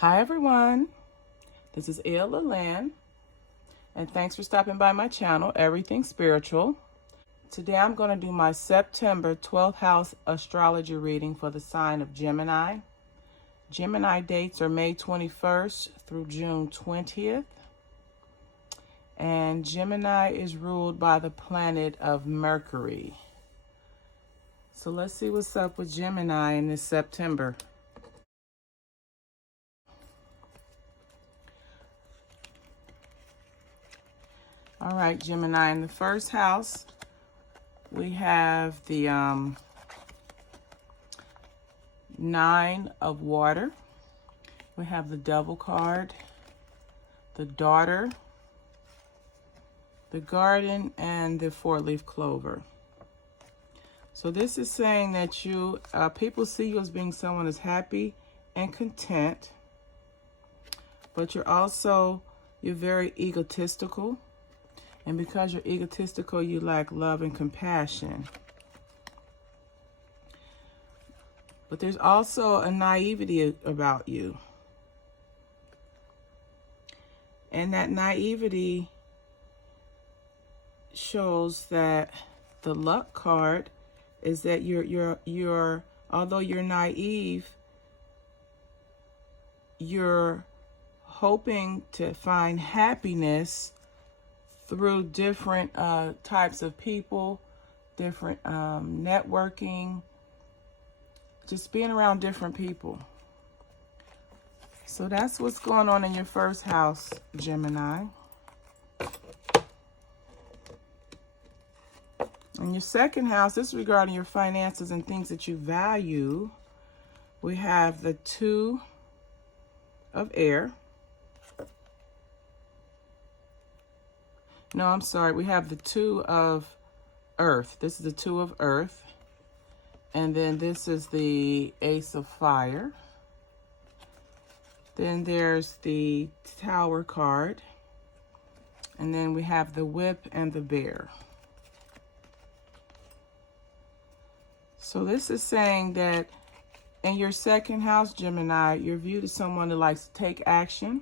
Hi everyone, this is Lynn, and thanks for stopping by my channel, Everything Spiritual. Today I'm going to do my September 12th house astrology reading for the sign of Gemini. Gemini dates are May 21st through June 20th, and Gemini is ruled by the planet of Mercury. So let's see what's up with Gemini in this September. All right, Gemini, in the first house, we have the Nine of Water. We have the Devil card, the Daughter, the Garden, and the Four-leaf Clover. So this is saying that you, people see you as being someone who's happy and content, but you're very egotistical. And because you're egotistical, you lack love and compassion. But there's also a naivety about you. And that naivety shows that the Luck card is that you're although you're naive, you're hoping to find happiness through different types of people, different networking, just being around different people. So that's what's going on in your first house, Gemini. In your second house, this is regarding your finances and things that you value. We have the Two of Air. No, I'm sorry. We have the Two of Earth. This is the Two of Earth. And then this is the Ace of Fire. Then there's the Tower card. And then we have the Whip and the Bear. So this is saying that in your second house, Gemini, you're viewed as someone who likes to take action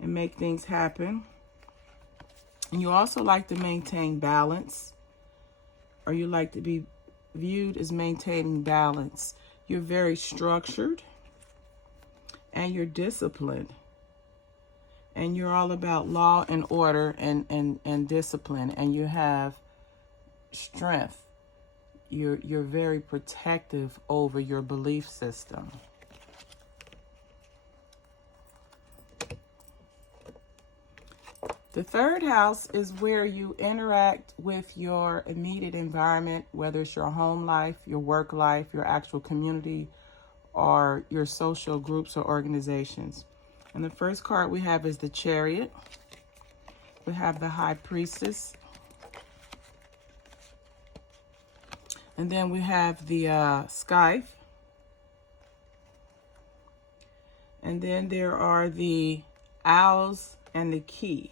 and make things happen. And you also like to maintain balance, or you like to be viewed as maintaining balance. You're very structured, and you're disciplined. And you're all about law and order and discipline, and you have strength. You're very protective over your belief system. The third house is where you interact with your immediate environment, whether it's your home life, your work life, your actual community, or your social groups or organizations. And the first card we have is the Chariot. We have the High Priestess. And then we have the Scythe. And then there are the Owls and the Key.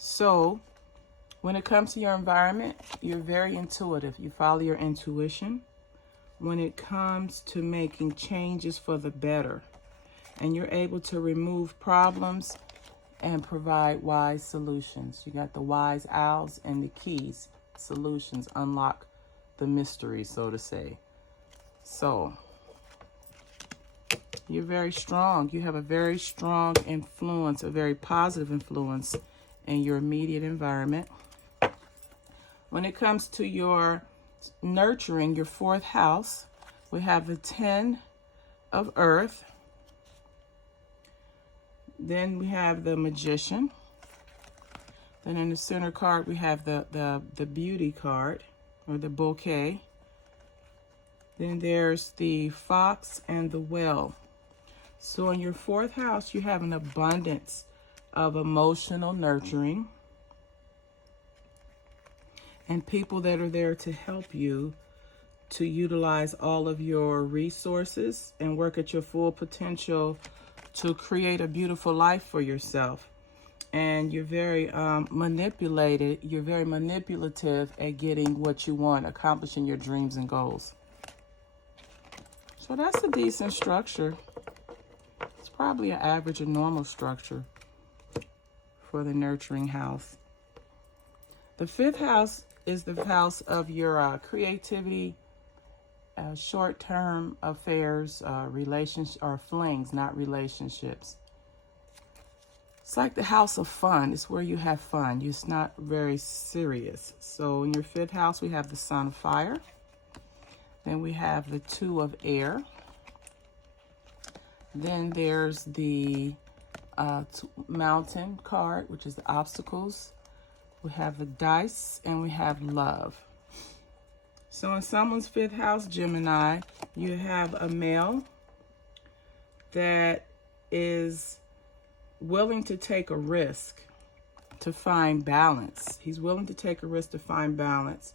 So when it comes to your environment, you're very intuitive. You follow your intuition when it comes to making changes for the better. And you're able to remove problems and provide wise solutions. You got the wise owls and the keys. Solutions unlock the mystery, so to say. So you're very strong. You have a very strong influence, a very positive influence in your immediate environment. When it comes to your nurturing, your fourth house, we have the Ten of Earth. Then we have the Magician. Then in the center card, we have the Beauty card, or the Bouquet. Then there's the Fox and the Whale. So in your fourth house, you have an abundance of emotional nurturing and people that are there to help you to utilize all of your resources and work at your full potential to create a beautiful life for yourself. and you're very manipulated. You're very manipulative at getting what you want, accomplishing your dreams and goals. So that's a decent structure. It's probably an average or normal structure for the nurturing house. The 5th house is the house of your creativity, short-term affairs, relationships, or flings, not relationships. It's like the house of fun. It's where you have fun. It's not very serious. So in your 5th house, we have the Sun of Fire. Then we have the 2 of Air. Then there's the Mountain card, which is the obstacles. We have the Dice, and we have Love. So in someone's 5th house, Gemini, you have a male that is willing to take a risk to find balance. He's willing to take a risk to find balance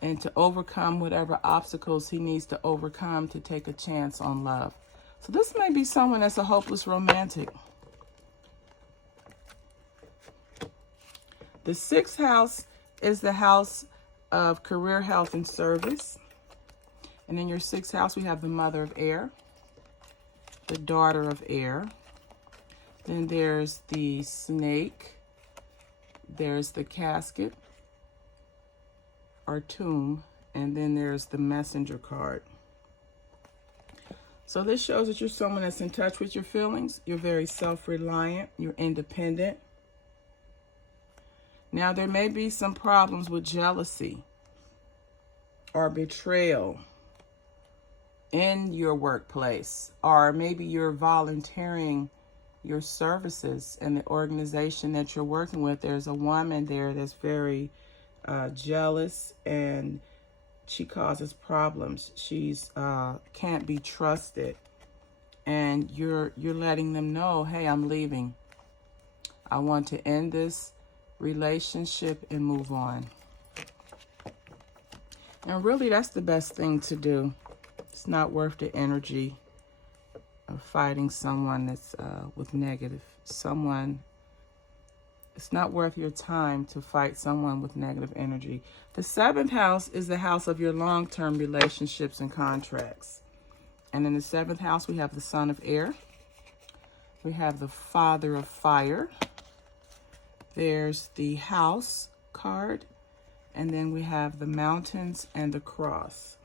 and to overcome whatever obstacles he needs to overcome to take a chance on love. So this may be someone that's a hopeless romantic. The 6th house is the house of career, health, and service. And in your 6th house, we have the Mother of Air, the Daughter of Air. Then there's the Snake. There's the Casket or Tomb. And then there's the Messenger card. So this shows that you're someone that's in touch with your feelings. You're very self-reliant. You're independent. Now, there may be some problems with jealousy or betrayal in your workplace, or maybe you're volunteering your services in the organization that you're working with. There's a woman there that's very jealous, and she causes problems. She's can't be trusted, and you're letting them know, hey, I'm leaving. I want to end this relationship and move on. And really, that's the best thing to do. It's not worth the energy of fighting someone that's with negative. It's not worth your time to fight someone with negative energy. The 7th house is the house of your long-term relationships and contracts. And in the 7th house, we have the Son of Air. We have the Father of Fire. There's the House card. And then we have the Mountains and the Cross.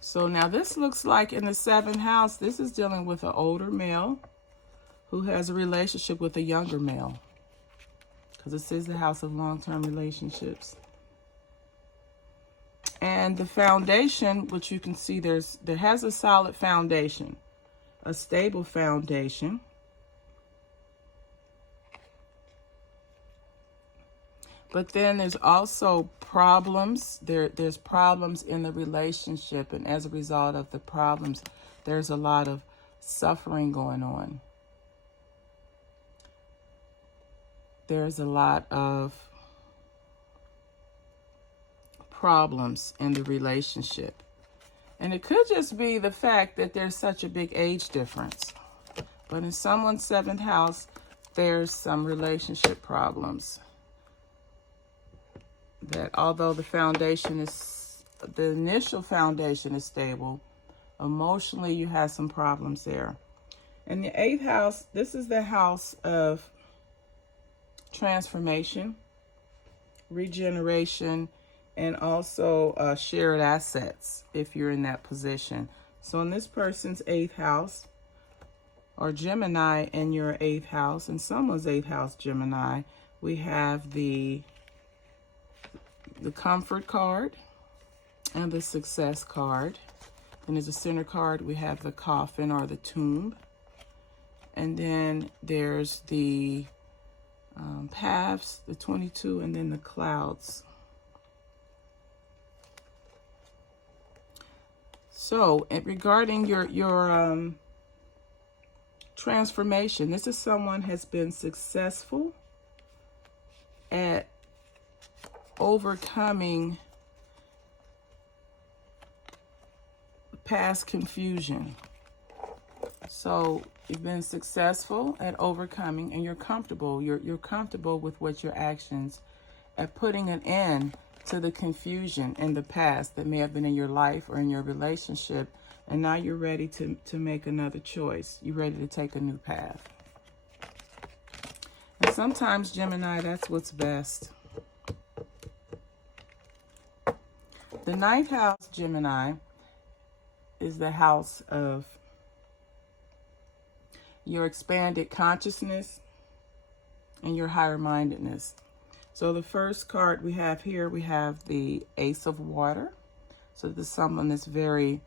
So now this looks like in the 7th house, this is dealing with an older male who has a relationship with a younger male, because this is the house of long-term relationships. And the foundation, which you can see there has a solid foundation, a stable foundation. But then there's also problems. There's problems in the relationship, and as a result of the problems, there's a lot of suffering going on. There's a lot of problems in the relationship. And it could just be the fact that there's such a big age difference. But in someone's 7th house, there's some relationship problems. That although the initial foundation is stable, emotionally you have some problems there. And the 8th house, this is the house of transformation, regeneration, and also shared assets if you're in that position. So in this person's 8th house, or Gemini in your 8th house, in someone's 8th house, Gemini, we have the Comfort card and the Success card. And as a center card, we have the Coffin or the Tomb. And then there's the Paths, the 22, and then the Clouds. So regarding your transformation, this is someone has been successful at overcoming past confusion. So you've been successful at overcoming, and you're comfortable. You're comfortable with what your actions at putting an end to the confusion in the past that may have been in your life or in your relationship. And now you're ready to make another choice. You're ready to take a new path. And sometimes, Gemini, that's what's best. The ninth house, Gemini, is the house of your expanded consciousness and your higher mindedness. So the first card we have here, we have the Ace of Water. So this is someone that's very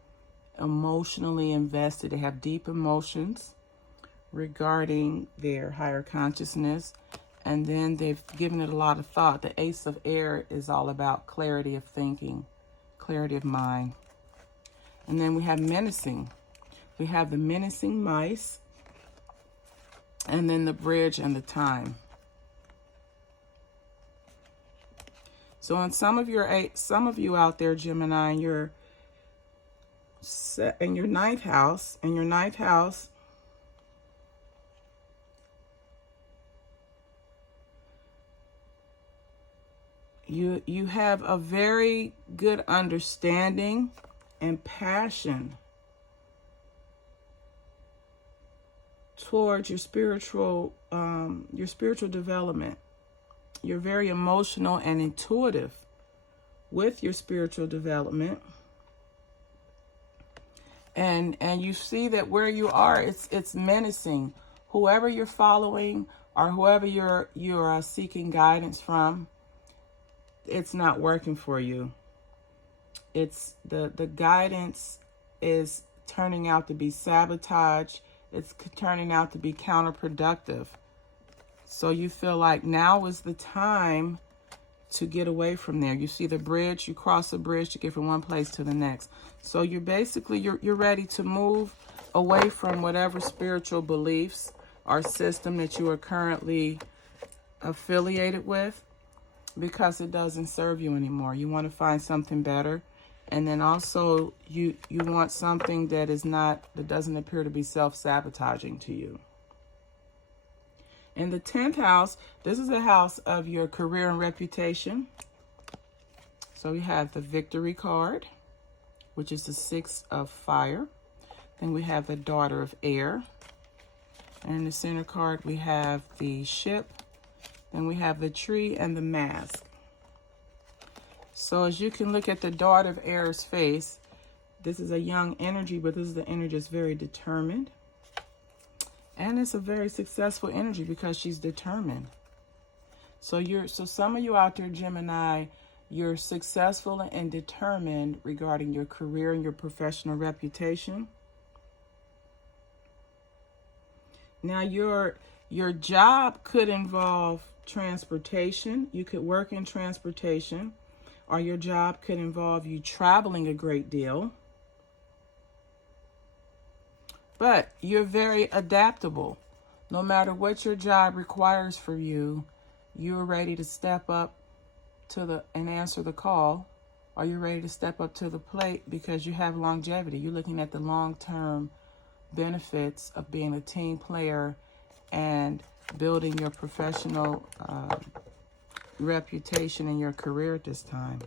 emotionally invested. They have deep emotions regarding their higher consciousness. And then they've given it a lot of thought. The Ace of Air is all about clarity of thinking, clarity of mind. And then we have menacing. We have the menacing mice. And then the bridge and the time. So in some of you out there, Gemini, in your ninth house, you have a very good understanding and passion towards your spiritual development. You're very emotional and intuitive with your spiritual development. And you see that where you are, it's menacing. Whoever you're following or whoever you're seeking guidance from, it's not working for you. It's the guidance is turning out to be sabotage. It's turning out to be counterproductive. So you feel like now is the time to get away from there. You see the bridge, you cross the bridge to get from one place to the next. So you're basically, you're ready to move away from whatever spiritual beliefs or system that you are currently affiliated with, because it doesn't serve you anymore. You want to find something better. And then also you want something that doesn't appear to be self-sabotaging to you. In the 10th house, this is the house of your career and reputation. So we have the Victory card, which is the 6 of fire. Then we have the Daughter of Air. And in the center card, we have the Ship. Then we have the Tree and the Mask. So as you can look at the Daughter of Air's face, this is a young energy, but this is the energy that's very determined. And it's a very successful energy because she's determined. So some of you out there, Gemini, you're successful and determined regarding your career and your professional reputation. Now your job could involve transportation. You could work in transportation, or your job could involve you traveling a great deal. But you're very adaptable. No matter what your job requires for you, you're ready to step up and answer the call, or you're ready to step up to the plate because you have longevity. You're looking at the long-term benefits of being a team player and building your professional reputation in your career at this time.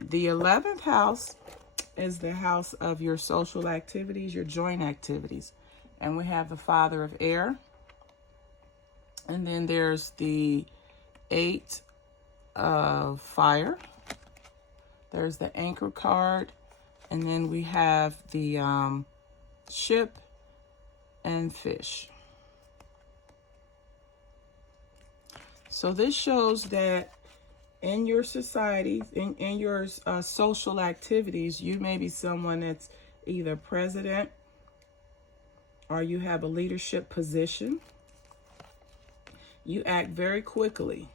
The 11th house is the house of your social activities, your joint activities. And we have the Father of Air. And then there's the 8 of Fire. There's the Anchor card. And then we have the Ship and Fish. So this shows that in your society, in your social activities, you may be someone that's either president or you have a leadership position. You act very quickly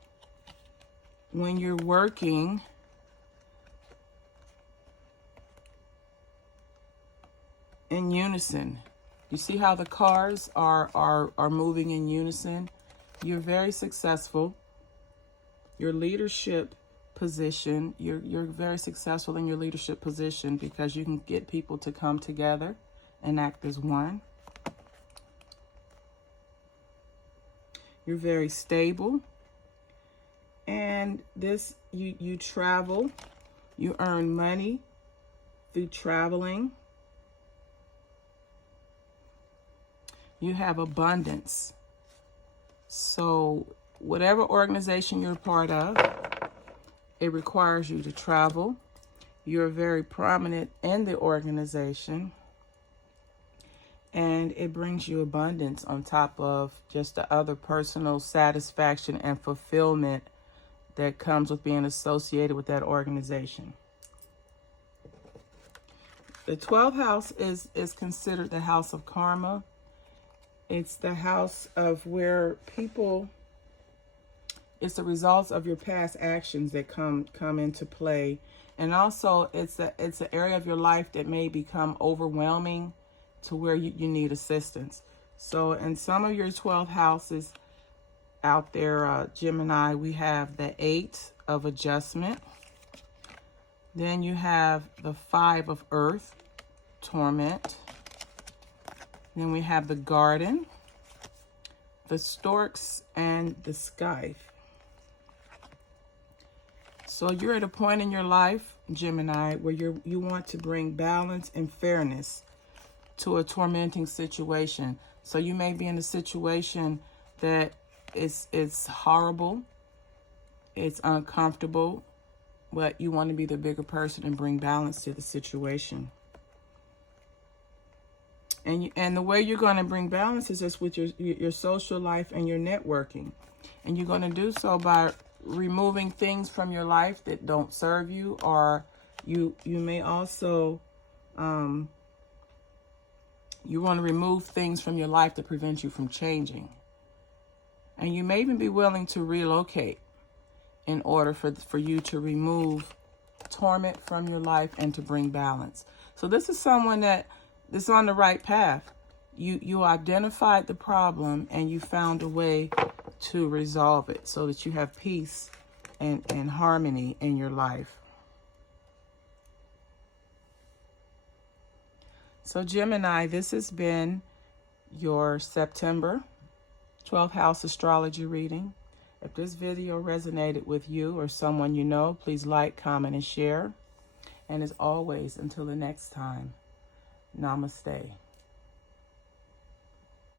when you're working in unison. You see how the cars are moving in unison? You're very successful. Your leadership position, you're very successful in your leadership position because you can get people to come together and act as one. You're very stable. And this, you travel, you earn money through traveling. You have abundance. So whatever organization you're a part of, it requires you to travel. You're very prominent in the organization. And it brings you abundance on top of just the other personal satisfaction and fulfillment that comes with being associated with that organization. The 12th house is considered the house of karma. It's the house of where people, it's the results of your past actions that come into play. And also it's an area of your life that may become overwhelming to where you need assistance. So in some of your 12 houses out there, Gemini, we have the 8 of adjustment. Then you have the 5 of earth, torment. Then we have the garden, the storks, and the scythe. So you're at a point in your life, Gemini, where you want to bring balance and fairness to a tormenting situation. So you may be in a situation that it's horrible, it's uncomfortable, but you want to be the bigger person and bring balance to the situation. And the way you're going to bring balance is just with your social life and your networking. And you're going to do so by removing things from your life that don't serve you, or you may also you want to remove things from your life that prevent you from changing. And you may even be willing to relocate in order for you to remove torment from your life and to bring balance. So this is someone that's on the right path. You identified the problem and you found a way to resolve it so that you have peace and harmony in your life. So Gemini, this has been your September 12th house astrology reading. If this video resonated with you or someone you know, please like, comment, and share. And as always, until the next time, namaste.